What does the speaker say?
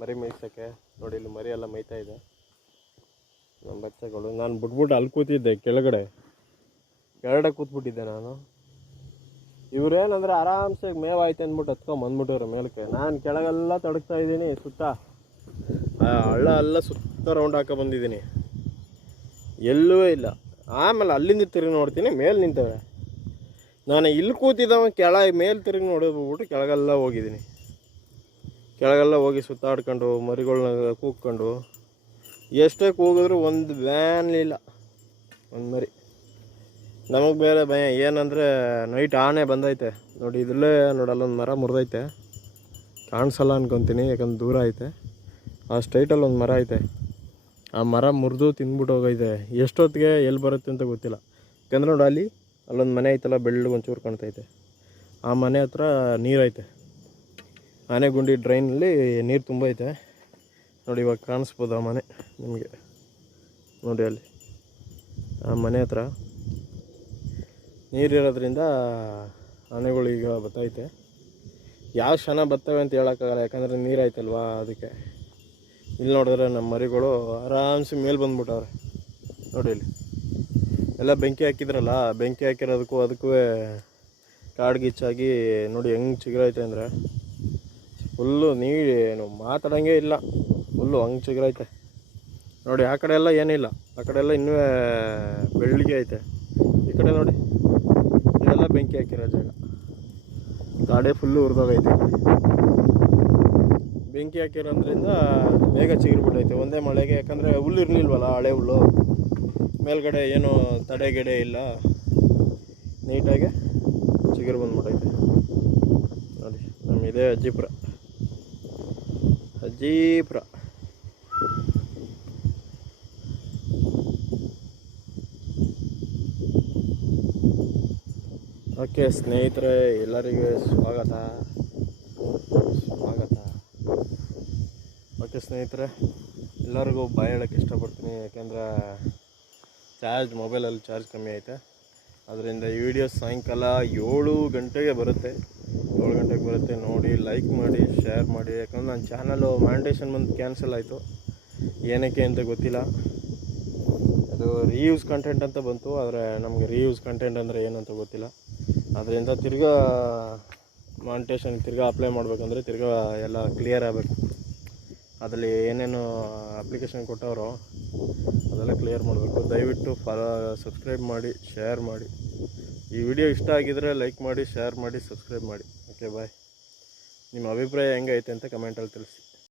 ಮರಿ ಮೇಯ್ಸೋಕ್ಕೆ ನೋಡಿ, ಇಲ್ಲಿ ಮರಿ ಎಲ್ಲ ಮೇಯ್ತಾ ಇದೆ ನಮ್ಮ ಬಚ್ಚಗಳು. ನಾನು ಬಿಟ್ಬಿಟ್ಟು ಅಲ್ಲಿ ಕೂತಿದ್ದೆ, ಕೆಳಗಡೆ ಕೂತ್ಬಿಟ್ಟಿದ್ದೆ ನಾನು. ಇವ್ರೇನಂದ್ರೆ ಆರಾಮ್ಸೆ ಮೇವಾಯ್ತು ಅಂದ್ಬಿಟ್ಟು ಹತ್ಕೊಂಬಂದ್ಬಿಟ್ಟವ್ರೆ ಮೇಲಕ್ಕೆ. ನಾನು ಕೆಳಗೆಲ್ಲ ತಡಗ್ತಾ ಇದ್ದೀನಿ, ಸುತ್ತ ಹಳ್ಳ ಎಲ್ಲ ಸುತ್ತ ರೌಂಡ್ ಹಾಕೊ ಬಂದಿದ್ದೀನಿ, ಎಲ್ಲೂ ಇಲ್ಲ. ಆಮೇಲೆ ಅಲ್ಲಿಂದ ತಿರುಗಿ ನೋಡ್ತೀನಿ, ಮೇಲೆ ನಿಂತವೆ. ನಾನು ಇಲ್ಲಿ ಕೂತಿದ್ದವ ಮೇಲೆ ತಿರುಗಿ ನೋಡೋದ್ಬಿಟ್ಟು ಕೆಳಗೆಲ್ಲ ಹೋಗಿದ್ದೀನಿ. ಕೆಳಗೆಲ್ಲ ಹೋಗಿ ಸುತ್ತಾಡ್ಕೊಂಡು ಮರಿಗಳನ್ನ ಕೂಗ್ಕೊಂಡು, ಎಷ್ಟೇ ಕೂಗಿದ್ರು ಒಂದು ವ್ಯಾನ್ಲಿಲ್ಲ ಒಂದು ಮರಿ. ನಮಗೆ ಬೇರೆ ಭಯ ಏನಂದರೆ ನೈಟ್ ಆನೆ ಬಂದೈತೆ ನೋಡಿ. ಇದ್ರಲ್ಲೇ ನೋಡಿ, ಅಲ್ಲೊಂದು ಮರ ಮುರಿದೈತೆ, ಕಾಣಿಸಲ್ಲ ಅನ್ಕೊತೀನಿ ಯಾಕಂದ್ರೆ ದೂರ ಐತೆ. ಆ ಸ್ಟ್ರೈಟಲ್ಲಿ ಒಂದು ಮರ ಐತೆ, ಆ ಮರ ಮುರಿದು ತಿಂದ್ಬಿಟ್ಟು ಹೋಗೈತೆ. ಎಷ್ಟೊತ್ತಿಗೆ ಎಲ್ಲಿ ಬರುತ್ತೆ ಅಂತ ಗೊತ್ತಿಲ್ಲ. ಯಾಕಂದ್ರೆ ನೋಡಿ, ಅಲ್ಲೊಂದು ಮನೆ ಐತಲ್ಲ, ಬೆಳ್ಳಗೆ ಒಂಚೂರು ಕಾಣ್ತೈತೆ. ಆ ಮನೆ ಹತ್ರ ನೀರೈತೆ, ಆನೆಗುಂಡಿ ಡ್ರೈನಲ್ಲಿ ನೀರು ತುಂಬೈತೆ ನೋಡಿ. ಇವಾಗ ಕಾಣಿಸ್ಬೋದು ಆ ಮನೆ ನಿಮಗೆ ನೋಡಿ. ಅಲ್ಲಿ ಆ ಮನೆ ಹತ್ರ ನೀರಿರೋದ್ರಿಂದ ಆನೆಗಳೀಗ ಬತ್ತೈತೆ. ಯಾವ ಕ್ಷಣ ಬರ್ತವೆ ಅಂತ ಹೇಳೋಕ್ಕಾಗಲ್ಲ, ಯಾಕಂದರೆ ನೀರಾಯ್ತಲ್ವಾ ಅದಕ್ಕೆ. ಇಲ್ಲಿ ನೋಡಿದ್ರೆ ನಮ್ಮ ಮರಿಗಳು ಆರಾಮ್ಸೆ ಮೇಲೆ ಬಂದ್ಬಿಟ್ಟವ್ರೆ ನೋಡಿ. ಇಲ್ಲಿ ಎಲ್ಲ ಬೆಂಕಿ ಹಾಕಿದ್ರಲ್ಲ, ಬೆಂಕಿ ಹಾಕಿರೋದಕ್ಕೂ ಅದಕ್ಕೂ ಕಾಡ್ಗಿಚ್ಚಾಗಿ ನೋಡಿ ಹೆಂಗೆ ಚಿಗುರೈತೆ ಅಂದರೆ ಫುಲ್ಲು ನೀರು ಮಾತಾಡೋಂಗೆ ಇಲ್ಲ, ಫುಲ್ಲು ಹಂಗೆ ಚಿಗುರೈತೆ ನೋಡಿ. ಆ ಕಡೆ ಎಲ್ಲ ಏನಿಲ್ಲ, ಆ ಕಡೆ ಎಲ್ಲ ಇನ್ನೂ ಬೆಳ್ಳಿಗೆ ಐತೆ. ಈ ಕಡೆ ನೋಡಿ, ಇದೆಲ್ಲ ಬೆಂಕಿ ಹಾಕಿರೋ ಜಾಗ, ಕಾಡೇ ಫುಲ್ಲು ಉರಿದೋಗೈತೆ. ಬೆಂಕಿ ಹಾಕಿರೋದ್ರಿಂದ ಬೇಗ ಚಿಗುರ್ಬಿಟ್ಟೈತೆ ಒಂದೇ ಮಳೆಗೆ. ಯಾಕಂದರೆ ಹುಲ್ಲು ಇರಲಿಲ್ವಲ್ಲ, ಹಳೆ ಹುಲ್ಲು, ಮೇಲ್ಗಡೆ ಏನು ತಡೆಗಿಡೆ ಇಲ್ಲ, ನೀಟಾಗಿ ಚಿಗುರು ಬಂದ್ಬಿಟ್ಟೈತೆ ನೋಡಿ. ನಮ್ಮಿದೆ ಅಜ್ಜಿಪುರ. ಓಕೆ ಸ್ನೇಹಿತರೆ, ಎಲ್ಲರಿಗೂ ಸ್ವಾಗತ. ಓಕೆ ಸ್ನೇಹಿತರೆ, ಎಲ್ಲರಿಗೂ ಬಾಯ್ ಹೇಳೋಕ್ಕೆ ಇಷ್ಟಪಡ್ತೀನಿ. ಯಾಕೆಂದರೆ ಮೊಬೈಲಲ್ಲಿ ಚಾರ್ಜ್ ಕಮ್ಮಿ ಐತೆ. ಅದರಿಂದ ಈ ವಿಡಿಯೋ ಸಾಯಂಕಾಲ 7 ಗಂಟೆಗೆ ಬರುತ್ತೆ. 7 ಗಂಟೆಗೆ ಬರುತ್ತೆ ನೋಡಿ. ಲೈಕ್ ಮಾಡಿ, ಶೇರ್ ಮಾಡಿ. ಯಾಕಂದ್ರೆ ನನ್ನ ಚಾನಲು ಮಾನಿಟೇಷನ್ ಬಂದು ಕ್ಯಾನ್ಸಲ್ ಆಯಿತು, ಏನಕ್ಕೆ ಅಂತ ಗೊತ್ತಿಲ್ಲ. ಅದು ರೀಯೂಸ್ ಕಂಟೆಂಟ್ ಅಂತ ಬಂತು, ಆದರೆ ನಮಗೆ ರೀಯೂಸ್ ಕಂಟೆಂಟ್ ಅಂದರೆ ಏನಂತ ಗೊತ್ತಿಲ್ಲ. ಅದರಿಂದ ತಿರ್ಗಾ ಮಾನಿಟೇಷನ್ ಅಪ್ಲೈ ಮಾಡಬೇಕಂದ್ರೆ ಎಲ್ಲ ಕ್ಲಿಯರ್ ಆಗಬೇಕು. ಅದರಲ್ಲಿ ಏನೇನು ಅಪ್ಲಿಕೇಶನ್ ಕೊಟ್ಟವರೋ ಅದೆಲ್ಲ ಕ್ಲಿಯರ್ ಮಾಡಬೇಕು. ದಯವಿಟ್ಟು ಸಬ್ಸ್ಕ್ರೈಬ್ ಮಾಡಿ, ಶೇರ್ ಮಾಡಿ. ಈ ವಿಡಿಯೋ ಇಷ್ಟ ಆಗಿದರೆ ಲೈಕ್ ಮಾಡಿ, ಶೇರ್ ಮಾಡಿ, ಸಬ್ಸ್ಕ್ರೈಬ್ ಮಾಡಿ. Okay bye. ನಿಮ್ಮ ಅಭಿಪ್ರಾಯ ಹೆಂಗೈತೆ ಅಂತ ಕಮೆಂಟಲ್ಲಿ ತಿಳಿಸಿ.